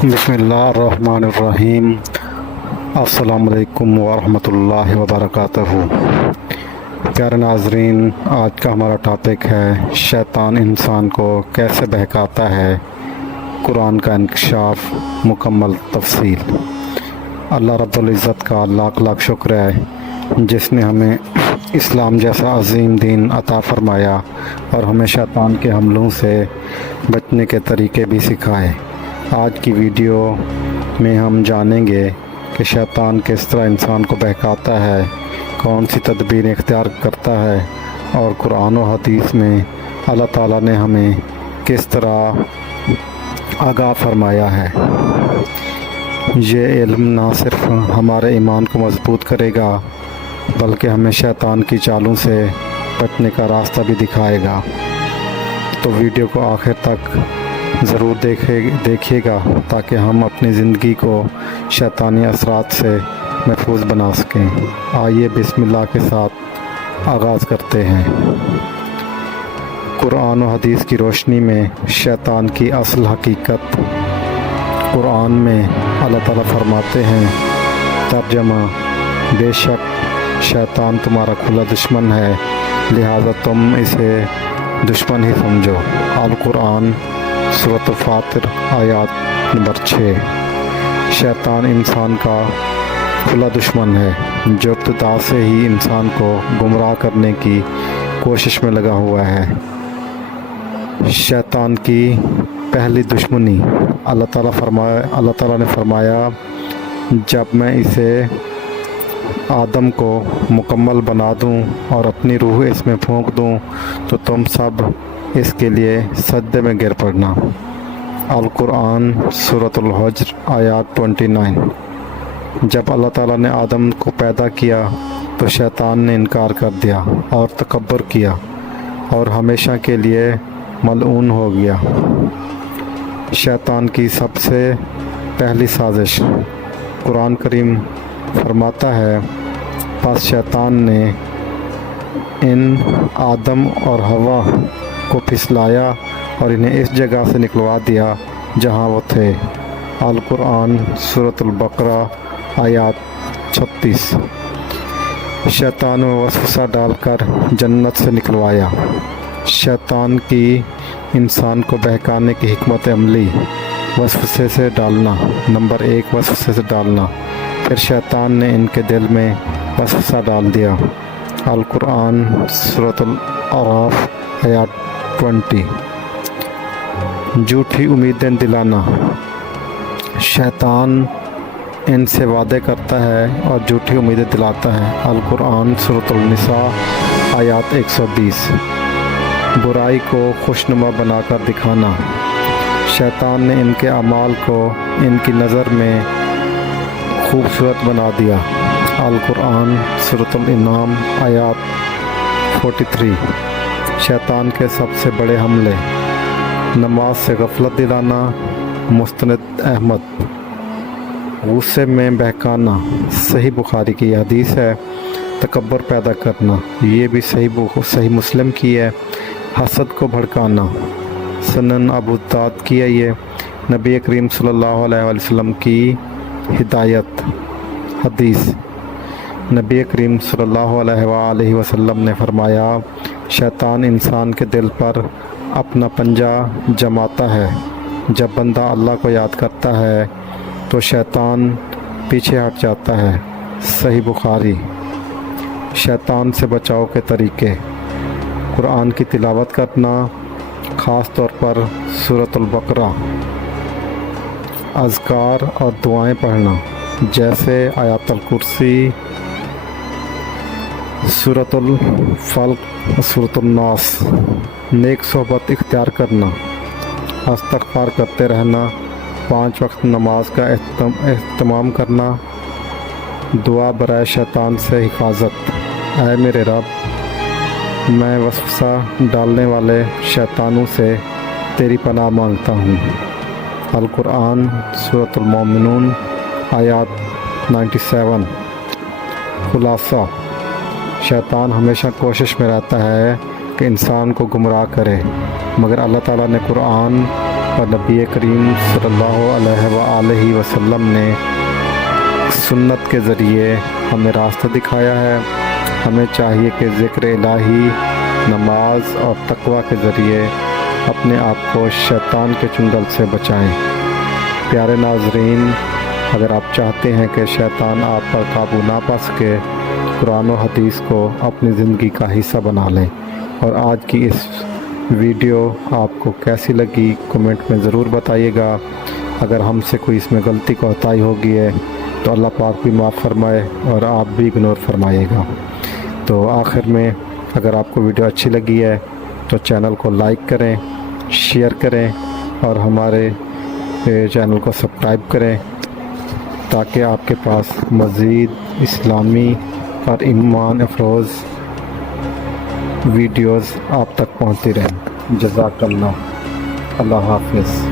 بسم اللہ الرحمن الرحیم۔ السلام علیکم ورحمۃ اللہ وبرکاتہ۔ پیارے ناظرین، آج کا ہمارا ٹاپک ہے شیطان انسان کو کیسے بہکاتا ہے، قرآن کا انکشاف مکمل تفصیل۔ اللہ رب العزت کا لاکھ لاکھ شکر ہے جس نے ہمیں اسلام جیسا عظیم دین عطا فرمایا اور ہمیں شیطان کے حملوں سے بچنے کے طریقے بھی سکھائے۔ آج کی ویڈیو میں ہم جانیں گے کہ شیطان کس طرح انسان کو بہکاتا ہے، کون سی تدبیر اختیار کرتا ہے، اور قرآن و حدیث میں اللہ تعالیٰ نے ہمیں کس طرح آگاہ فرمایا ہے۔ یہ علم نہ صرف ہمارے ایمان کو مضبوط کرے گا بلکہ ہمیں شیطان کی چالوں سے بچنے کا راستہ بھی دکھائے گا۔ تو ویڈیو کو آخر تک ضرور دیکھیے گا تاکہ ہم اپنی زندگی کو شیطانی اثرات سے محفوظ بنا سکیں۔ آئیے بسم اللہ کے ساتھ آغاز کرتے ہیں۔ قرآن و حدیث کی روشنی میں شیطان کی اصل حقیقت۔ قرآن میں اللہ تعالیٰ فرماتے ہیں، ترجمہ: بے شک شیطان تمہارا کھلا دشمن ہے، لہذا تم اسے دشمن ہی سمجھو۔ القرآن سورۃ فاطر آیات نمبر 6۔ شیطان انسان کا کھلا دشمن ہے جو ابتدا سے ہی انسان کو گمراہ کرنے کی کوشش میں لگا ہوا ہے۔ شیطان کی پہلی دشمنی اللہ تعالیٰ نے فرمایا، جب میں اسے آدم کو مکمل بنا دوں اور اپنی روح اس میں پھونک دوں تو تم سب اس کے لیے سجدے میں گر پڑنا۔ القرآن سورۃ الحجر آیات 29۔ جب اللہ تعالیٰ نے آدم کو پیدا کیا تو شیطان نے انکار کر دیا اور تکبر کیا اور ہمیشہ کے لیے ملعون ہو گیا۔ شیطان کی سب سے پہلی سازش، قرآن کریم فرماتا ہے، پس شیطان نے ان آدم اور حوا کو پھسلایا اور انہیں اس جگہ سے نکلوا دیا جہاں وہ تھے۔ القرآن سورۃ البقرہ آیات 36۔ شیطان میں وسوسہ ڈال کر جنت سے نکلوایا۔ شیطان کی انسان کو بہکانے کی حکمت عملی: وسوسے سے ڈالنا۔ نمبر 1، وسوسے سے ڈالنا، پھر شیطان نے ان کے دل میں وسوسہ ڈال دیا۔ القرآن سورۃ الاعراف آیات 20۔ جھوٹی امیدیں دلانا۔ شیطان ان سے وعدے کرتا ہے اور جھوٹی امیدیں دلاتا ہے۔ القرآن سورۃ النساء آیات 120۔ برائی کو خوشنما بنا کر دکھانا۔ شیطان نے ان کے اعمال کو ان کی نظر میں خوبصورت بنا دیا۔ القرآن سورۃ الانعام آیات 43۔ شیطان کے سب سے بڑے حملے: نماز سے غفلت دلانا۔ مستند احمد۔ غصے میں بہکانا، صحیح بخاری کی حدیث ہے۔ تکبر پیدا کرنا، یہ بھی صحیح مسلم کی ہے۔ حسد کو بھڑکانا، سنن ابو داؤد کی ہے۔ یہ نبی کریم صلی اللہ علیہ وسلم کی ہدایت حدیث۔ نبی کریم صلی اللہ علیہ وآلہ وسلم نے فرمایا، شیطان انسان کے دل پر اپنا پنجہ جماتا ہے۔ جب بندہ اللہ کو یاد کرتا ہے تو شیطان پیچھے ہٹ جاتا ہے۔ صحیح بخاری۔ شیطان سے بچاؤ کے طریقے: قرآن کی تلاوت کرنا، خاص طور پر سورۃ البقرہ۔ اذکار اور دعائیں پڑھنا جیسے آیات الکرسی، سورۃ الفلق، سورۃ الناس۔ نیک صحبت اختیار کرنا، استغفار کرتے رہنا، 5 وقت نماز کا اہتمام کرنا، دعا برائے شیطان سے حفاظت: اے میرے رب، میں وسوسہ ڈالنے والے شیطانوں سے تیری پناہ مانگتا ہوں۔ القرآن سورۃ المومنون آیات 97۔ خلاصہ: شیطان ہمیشہ کوشش میں رہتا ہے کہ انسان کو گمراہ کرے، مگر اللہ تعالیٰ نے قرآن اور نبی کریم صلی اللہ علیہ وآلہ وسلم نے سنت کے ذریعے ہمیں راستہ دکھایا ہے۔ ہمیں چاہیے کہ ذکر الہی، نماز اور تقوی کے ذریعے اپنے آپ کو شیطان کے چنگل سے بچائیں۔ پیارے ناظرین، اگر آپ چاہتے ہیں کہ شیطان آپ پر قابو نہ پا سکے، قرآن و حدیث کو اپنی زندگی کا حصہ بنا لیں۔ اور آج کی اس ویڈیو آپ کو کیسی لگی کمنٹ میں ضرور بتائیے گا۔ اگر ہم سے کوئی اس میں غلطی کوتاہی ہوگی ہے تو اللہ پاک بھی معاف فرمائے اور آپ بھی اگنور فرمائیے گا۔ تو آخر میں اگر آپ کو ویڈیو اچھی لگی ہے تو چینل کو لائک کریں، شیئر کریں اور ہمارے چینل کو سبسکرائب کریں تاکہ آپ کے پاس مزید اسلامی اور ایمان افروز ویڈیوز آپ تک پہنچتی رہیں۔ جزاک اللہ، اللہ حافظ۔